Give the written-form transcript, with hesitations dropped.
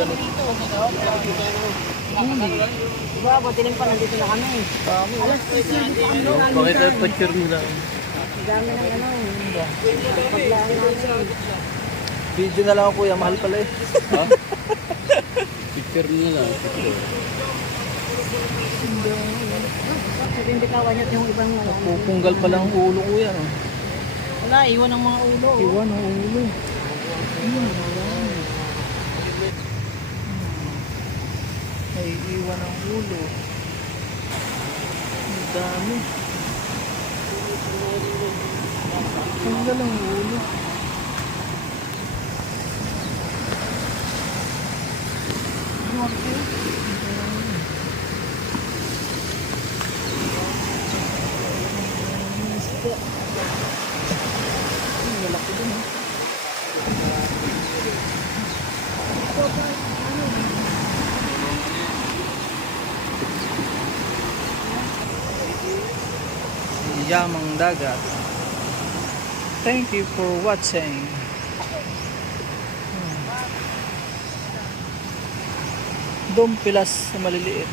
ganun. Diba, buti lang pa, nandito na kami. Alas 10 dito kami. Pakita yung picture mo lang. Ang dami ng ano. Paglaan namin. Video na lang ako kuya, mahal pala eh. Ha? Picture mo na lang. Picture. Kasi hindi kawan yung ibang ano. Pupunggal pa lang ang ulo kuya. No? Wala, iwan ang mga ulo. Iwan ang ulo. Ay, iwan ang ulo. Ang dami. Punggal ang ulo. Malaki din eh. Yamang dagat. Thank you for watching. Dompilas na maliliit.